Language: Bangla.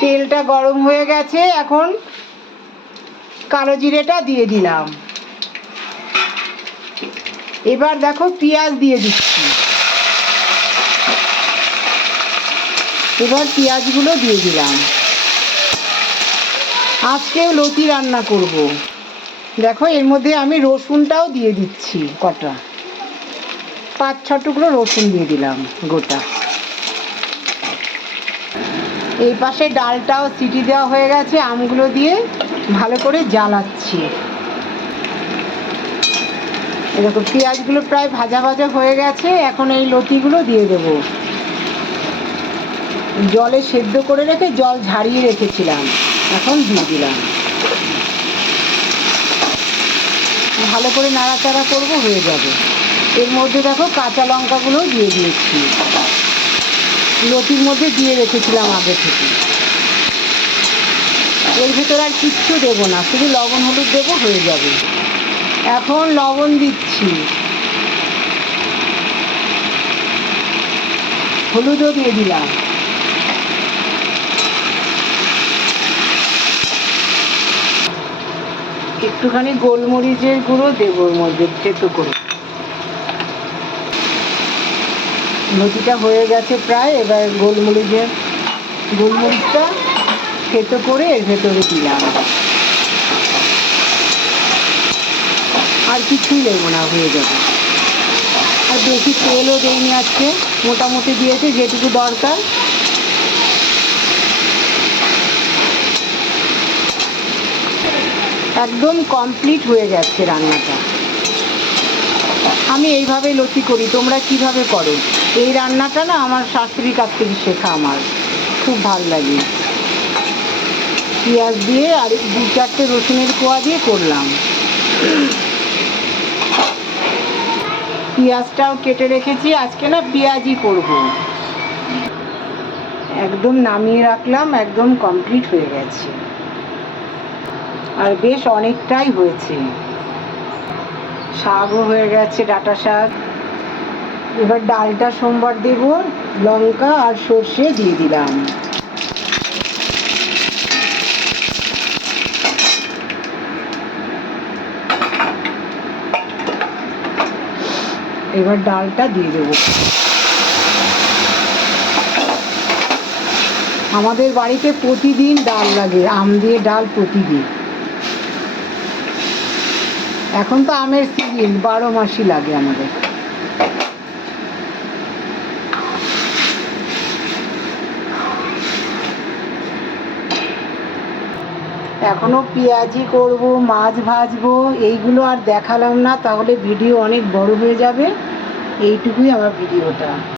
তেলটা গরম হয়ে গেছে, এখন কালো জিরেটা দিয়ে দিলাম। এবার দেখো পেঁয়াজ দিয়ে দিচ্ছি। এবার পেঁয়াজগুলো দিয়ে দিলাম। আজকেও লতি রান্না করব। দেখো এর মধ্যে আমি রসুনটাও দিয়ে দিচ্ছি, কটা 5-6 টুকরো রসুন দিয়ে দিলাম গোটা। এই পাশে ডালটাও সিটি দেওয়া হয়ে গেছে, আমগুলো দিয়ে ভালো করে জ্বালাচ্ছি। এরকম পেঁয়াজগুলো প্রায় ভাজা ভাজা হয়ে গেছে, এখন এই লতিগুলো দিয়ে দেব। জলে সেদ্ধ করে রেখে জল ঝারিয়ে রেখেছিলাম, এখন দিয়ে দিলাম। ভালো করে নাড়াচাড়া করবো, হয়ে যাবে। এর মধ্যে দেখো কাঁচা লঙ্কাগুলো দিয়ে দিয়েছি, লতির মধ্যে দিয়ে রেখেছিলাম আগে থেকে। এর ভেতরে আর কিচ্ছু দেবো না, শুধু লবণ হলুদ দেবো, হয়ে যাবে। এখন লবণ দিচ্ছি, হলুদও দিয়ে দিলাম। একটুখানি গোলমরিচের গুঁড়ো দেবো এর মধ্যে থেতো করে। লতিটা হয়ে গেছে প্রায়, এবার গোলমরিচটা থেতো করে এর ভেতরে দিলাম। আর কিছুই দেবো না, হয়ে যাবে। আর বেশি তেলও দেয়নি আজকে, মোটামুটি দিয়েছে যেটুকু দরকার। একদম কমপ্লিট হয়ে গেছে রান্নাটা। আমি এইভাবে লতি করি, তোমরা কিভাবে করো? এই রান্নাটা না আমার শাশুড়ির কাছ থেকে শেখা, আমার খুব ভালো লাগে। পেঁয়াজ দিয়ে আর 2-4টে রসুনের কোয়া দিয়ে করলাম। পেঁয়াজটাও কেটে রেখেছি, আজকে না পেঁয়াজই করব। একদম নামিয়ে রাখলাম, একদম কমপ্লিট হয়ে গেছে, আর বেশ অনেকটাই হয়েছে। শাকও হয়ে গেছে, ডাঁটা শাক। এবার ডালটা সোমবার দেব, লঙ্কা আর সর্ষে দিয়ে দিলাম। এবার ডালটা দিয়ে দেবো। আমাদের বাড়িতে প্রতিদিন ডাল লাগে, আম দিয়ে ডাল প্রতিদিন। এখন তো আমের সিজন, 12 মাসই লাগে আমাদের। এখনো পেঁয়াজি করব, মাছ ভাজবো, এইগুলো আর দেখালাম না, তাহলে ভিডিও অনেক বড় হয়ে যাবে। এইটুকুই আমার ভিডিওটা।